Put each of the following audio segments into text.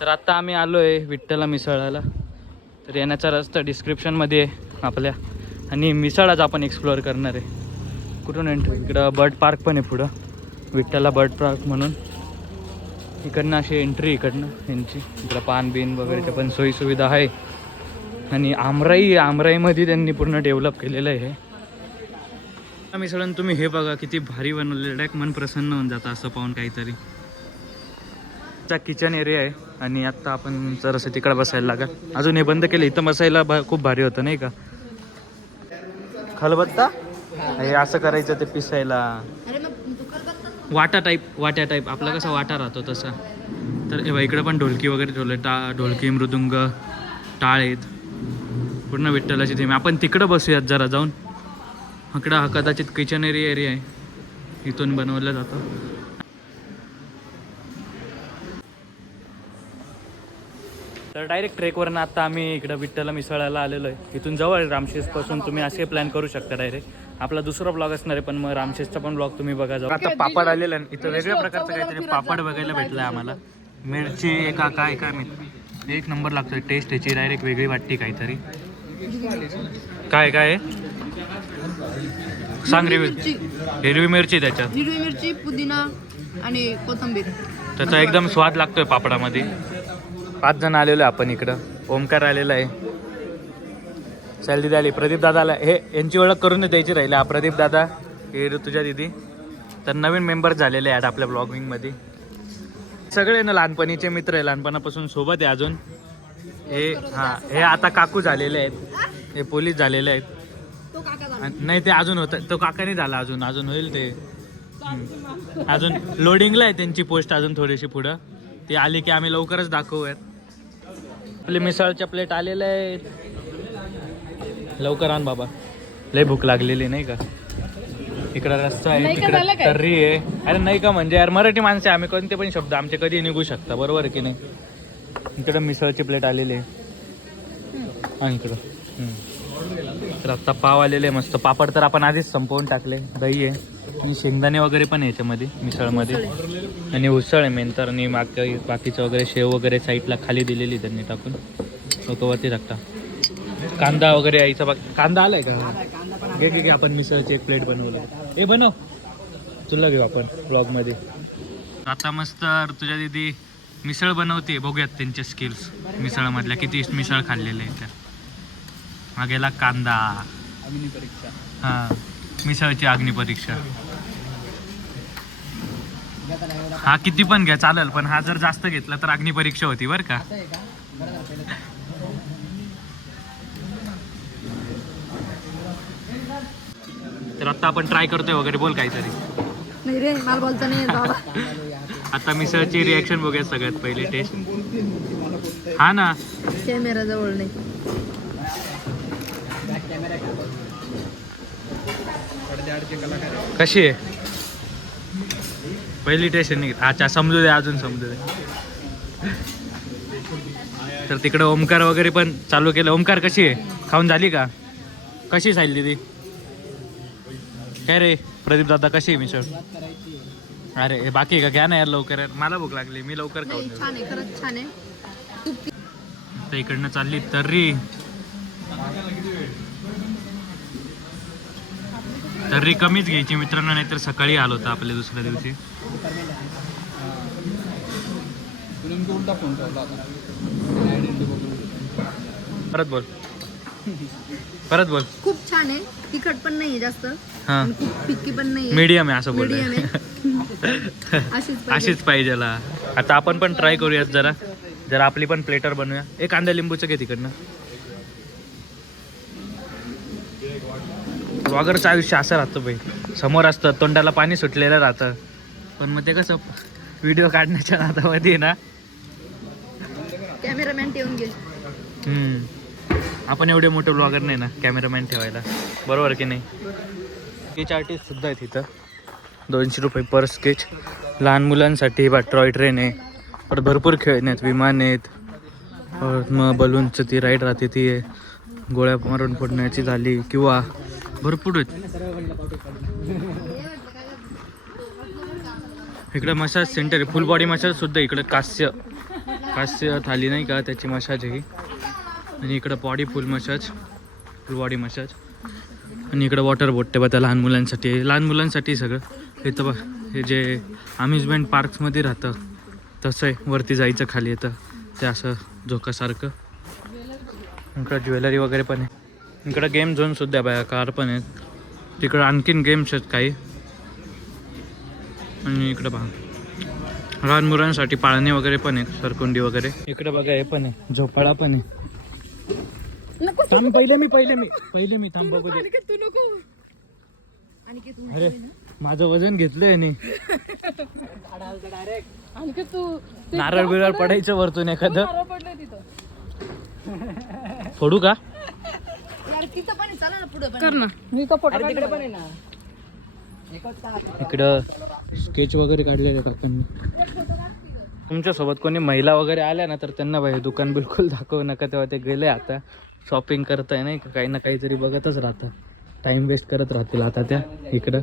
तर आता आम्ही आलो आहे विठ्ठला मिसळाला. तर येण्याचा रस्ता डिस्क्रिप्शनमध्ये आहे आपल्या. आणि मिसळ आज आपण एक्सप्लोअर करणार आहे. कुठून एंट्री? इकडं बर्ड पार्क पण आहे पुढं, विठ्ठला बर्ड पार्क म्हणून. इकडनं अशी एंट्री इकडनं यांची. इकडं पान बिन वगैरेच्या पण सोयीसुविधा आहे. आणि आमराईमध्ये त्यांनी पूर्ण डेव्हलप केलेलं आहे. मिसळून तुम्ही हे बघा किती भारी बनवलेलं आहे. मन प्रसन्न होऊन जातं असं पाहून काहीतरी. किचन एरिया आहे. आणि आत्ता आपण जरासं तिकडे बसायला लागा. अजून हे बंद केलं. इथं बसायला खूप भारी होतं नाही का. खलबत्ता हे असं करायचं ते पिसायला. वाट्या टाईप आपला कसा वाटा राहतो तसा. तर हे इकडं पण ढोलकी वगैरे ठेवलं. ढोलकी मृदुंग टाळ आहेत. पूर्ण विठ्ठलाची थीम. आपण तिकडं बसूयात जरा जाऊन. इकडं हा कदाचित किचन एरिया आहे. इथून बनवलं जातं. तर डायरेक्ट ट्रेकवरनं आता आम्ही इकडं विठ्ठला मिसळायला आलेलो आहे. इथून जवळ रामशेषपासून तुम्ही असे प्लॅन करू शकता डायरेक्ट. आपला दुसरा ब्लॉग असणार आहे पण मग रामशेषचा पण ब्लॉग तुम्ही बघा जाऊ. आता पापड आलेला आहे. इथं वेगळ्या प्रकारचं काहीतरी पापड बघायला भेटलं आहे आम्हाला. मिरची काय मी एक नंबर लागतोय. टेस्ट याची डायरेक्ट वेगळी वाटते काहीतरी. काय सांग रिव्ह्यू. हिरवी मिरची त्याच्यात. हिरवी मिरची, पुदिना आणि कोथिंबीर. त्याचा एकदम स्वाद लागतोय पापडामध्ये. 5 जण आलेलो आहे आपण इकडं. ओमकार आलेला आहे. सॅलरी आली. प्रदीप दादा आला. हे यांची ओळख करून द्यायची राहिली. हा प्रदीप दादा, हे तुझ्या दिदी. तर नवीन मेंबर झालेले आहेत आपल्या ब्लॉगिंगमध्ये. सगळे ना लहानपणीचे मित्र आहे. लहानपणापासून सोबत आहे अजून. हे आता काकू झालेले आहेत. हे पोलीस झालेले आहेत. नाही ते अजून होतं. तो काका नाही झाला अजून होईल ते. अजून लोडिंगला आहे त्यांची पोस्ट अजून थोडीशी पुढं. ती आली की आम्ही लवकरच दाखवूयात. आपले मिसळच्या प्लेट आलेल्या आहेत. लवकर आण बाबा, लय भूक लागलेली नाही का. इकडं रस्ता आहे, तिकडं तर्री आहे. अरे नाही का म्हणजे यार मराठी माणसं आम्ही कोणते पण शब्द आमचे कधी निघू शकता. बरोबर आहे की नाही. इकडं मिसळची प्लेट आलेली आहे. आणि इकडं तर आत्ता पाव आलेले आहे मस्त. पापड तर आपण आधीच संपवून टाकले. दही आहे आणि शेंगदाणे वगैरे पण आहे याच्यामध्ये मिसळमध्ये. आणि उसळ आहे मेन तर. आणि बाकीचं वगैरे शेव वगैरे साईडला खाली दिलेली त्यांनी टाकून. लोकवरती टाकता. कांदा वगैरे यायचा. बाकी कांदा आलाय का. घे आपण मिसळची एक प्लेट बनवलं. हे बनव तुला घेऊ आपण ब्लॉगमध्ये. आता मस्त तुझ्या दिदी मिसळ बनवते. बघूयात त्यांचे स्किल्स मिसळमधल्या. किती मिसळ खाल्लेले आहेत त्या. मागेला कांदा. अग्निपरीक्षा. हां, मिसळची अग्निपरीक्षा. हा किती पण घ्या चालेल, पण हा जर जास्त घेतला तर अग्निपरीक्षा होती बरं का. तर आता आपण ट्राय करतोय वगैरे. बोल काहीतरी. नाही रे, मला बोलता नाही येत. आता मिसळची रिॲक्शन बघूया सगळ्यात पहिले. टेस्ट. हा ना, कॅमेरा जवळ नाही. कशी आहे पहिली टेस्ट नाही. अच्छा समजू दे, अजून समजू दे. तर तिकडं ओमकार वगैरे पण चालू केलं. ओमकार कशी आहे, खाऊन झाली का. कशी साईल दीदी. काय रे प्रदीप दादा कशी आहे मिसळ. अरे बाकी का घ्या ना यार लवकर यार. मला भूक लागली. मी लवकर खाऊन. छान आहे, खरंच छान आहे. तर इकडनं चालली तर्री. तर्री कमीच घ्यायची मित्रांनो, नाहीतर सकाळी आलो होतं आपल्या दुसऱ्या दिवशी. परत बोल. खूप छान आहे. तिखट पण नाहीये जास्त. हा, खूप फिक्की पण नाही. मीडियम आहे असं बोल. अशीच पाहिजे. आता आपण पण ट्राय करूयात जरा आपली पण प्लेटर बनवूया. एक कांदा लिंबूचं घे तिकडनं. ब्लॉगरचं आयुष्य असं राहतं बाई. समोर असतं, तोंडाला पाणी सुटलेलं राहतं, पण मग ते कसं व्हिडिओ काढण्याच्या नादामध्ये ना कॅमेरामॅन ठेवून गेल. आपण एवढे मोठे ब्लॉगर नाही ना कॅमेरामॅन ठेवायला. बरोबर की नाही. स्केच आर्टिस्ट सुद्धा आहेत इथं. 200 रुपये पर स्केच. लहान मुलांसाठी टॉय ट्रेन आहे. परत भरपूर खेळणे आहेत. विमान आहेत. मग बलूनचं ती राईड राहते ती आहे. गोळ्या मारून फोडण्याची झाली किंवा भरपूर आहेत. इकडे मसाज सेंटर आहे. फुल बॉडी मसाज सुद्धा इकडे. कास्य हास्य थाली नाही का त्याची मसाज आहे. आणि इकडं बॉडी फुल मसाज, फुल बॉडी मसाज. आणि इकडं वॉटर बोट ते बघा लहान मुलांसाठी, लहान मुलांसाठी सगळं इथं बघ. हे जे अम्युजमेंट पार्क्समध्ये राहतं तसं आहे, वरती जायचं खाली येतं ते असं झोकासारखं. इकडं ज्वेलरी वगैरे पण आहे. इकडं गेम झोनसुद्धा बाया कार पण आहेत. तिकडं आणखीन गेम्स आहेत काही. आणि इकडं पहा लहान मुलांसाठी पाळणे वगैरे पण आहेत, सरकुंडी वगैरे. इकडं बघा हे पण आहे, झोपाळा पण आहे. थांब पहिले मी थांब बघू दे. अरे माझं वजन घेतलंय आणि नारळ बिरळ पडायचं वरतून एखादं. फोडू का? इकडं स्केच वगैरे काढलेले काकांनी. तुमच्यासोबत कोणी महिला वगैरे आल्या ना तर त्यांना भाई दुकान बिलकुल दाखवू नका. तेव्हा ते गेले आता शॉपिंग करताय नाही का, काही ना काहीतरी बघतच राहतं. टाइम वेस्ट करत राहतील आता त्या इकडं.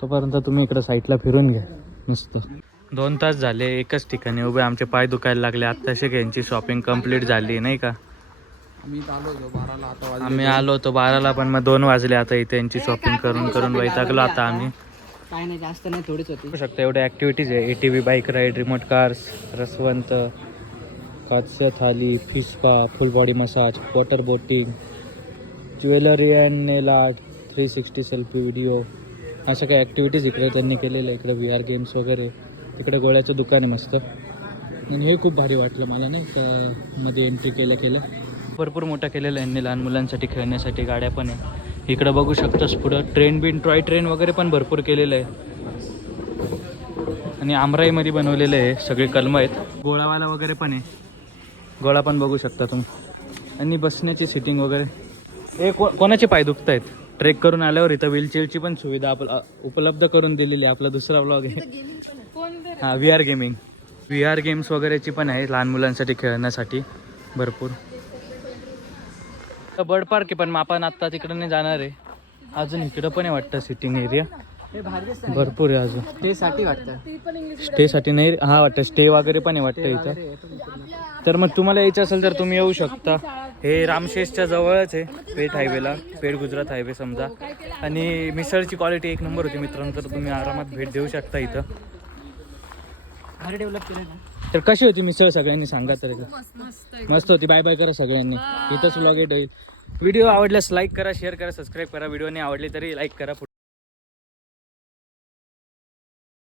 तोपर्यंत तुम्ही इकडं साईडला फिरून घ्या नुसतं. 2 तास झाले एकच ठिकाणी उभे, आमचे पाय दुखायला लागले. आत्ताशी यांची शॉपिंग कंप्लीट झाली नाही का. आम्ही आलो होतो 12ला पण मग 2 वाजले आता इथे. यांची शॉपिंग करून करून वैतागलो आता आम्ही. काय नाही जास्त नाही, थोडीच होती. बघू शकता एवढ्या ॲक्टिव्हिटीज आहे. ATV bike ride, remote cars, रसवंत, काचच्या thali, fish spa, full body massage, water boating, jewellery and nail art, 360 selfie video, अशा काही ॲक्टिव्हिटीज इकडे त्यांनी केलेल्या आहे. इकडे VR गेम्स वगैरे. तिकडे गोळ्याचं दुकान आहे मस्त. आणि हे खूप भारी वाटलं मला नाही का मध्ये एंट्री केल्या भरपूर मोठं केलेलं आहे यांनी. लहान मुलांसाठी खेळण्यासाठी गाड्या पण आहे. इकडं बघू शकतोस पुढं ट्रेन टॉय ट्रेन वगैरे पण भरपूर केलेलं आहे. आणि आमराईमध्ये बनवलेलं आहे, सगळे कलमं आहेत. गोळावाला वगैरे पण आहे, गोळा पण बघू शकता तुम्ही. आणि बसण्याची सिटिंग वगैरे. हे कोणाचे पाय दुखत आहेत ट्रेक करून आल्यावर इथं व्हीलचेअरची पण सुविधा उपलब्ध करून दिलेली आहे. आपला दुसरा व्लॉग आहे. हां VR गेम्स वगैरेची पण आहे लहान मुलांसाठी खेळण्यासाठी भरपूर. बर्ड पार्क आहे पण आपण आत्ता तिकडे नाही जाणार आहे. अजून इकडं पण आहे वाटतं सिटिंग एरिया भरपूर आहे अजून. स्टेसाठी वाटतं. स्टेसाठी नाही, हा वाटतं स्टे वगैरे पण आहे वाटतं इथं. तर मग तुम्हाला यायचं असेल तर तुम्ही येऊ शकता. हे रामशेषच्या जवळच आहे, पेठ हायवेला, पेठ गुजरात हायवे समजा. आणि मिसळची क्वालिटी 1 नंबर होती मित्रांनो, तर तुम्ही आरामात भेट देऊ शकता इथं. भारी डेव्हलप केलं ना. तर कशी होती मिसळ सगळ्यांनी सांगा तर. मस्त होती. बाय बाय करा सगळ्यांनी. इथंच व्लॉग एंड होईल. व्हिडिओ आवडल्यास लाईक करा, शेअर करा, सबस्क्राईब करा. व्हिडिओ नाही आवडली तरी लाईक करा.